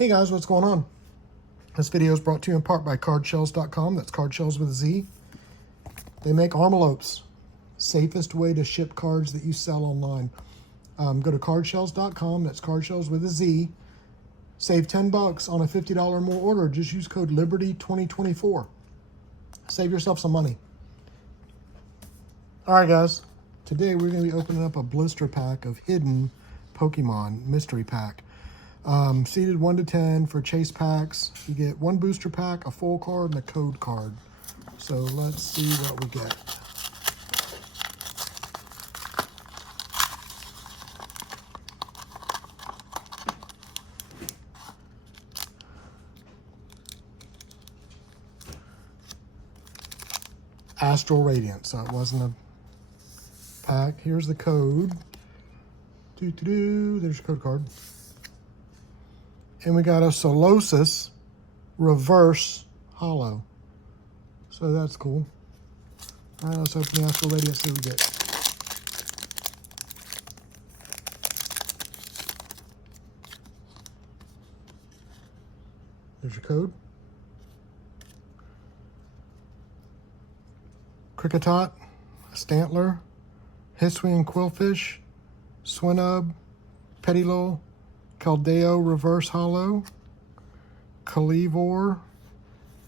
Hey guys, what's going on? This video is brought to you in part by Shellz.com. That's Shellz with a Z. They make ARMALOPES. Safest way to ship cards that you sell online. Go to Shellz.com. That's Shellz with a Z. Save 10 bucks on a $50 or more order. Just use code LIBERTY2024. Save yourself some money. All right, guys. Today we're going to be opening up a blister pack of hidden Pokemon mystery pack. Seeded 1 to 10 for chase packs. You get 1 booster pack, a full card, and a code card. So let's see what we get. Astral Radiant, so it wasn't a pack. Here's the code. There's your code card. And we got a Solosis reverse hollow. So that's cool. All right, let's open the Astral Radiant and see what we get. There's your code. Cricketot, Stantler, Hisswing Quillfish, Swinub, Petilil, Caldeo Reverse Hollow, Calivore,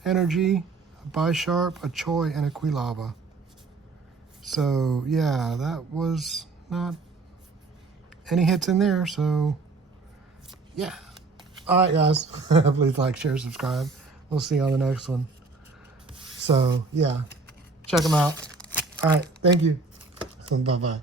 Energy, a Bisharp, a Choi, and a Quilava. So, yeah, that was not any hits in there, so, yeah. All right, guys. Please like, share, subscribe. We'll see you on the next one. So, yeah, check them out. All right, thank you. So, bye-bye.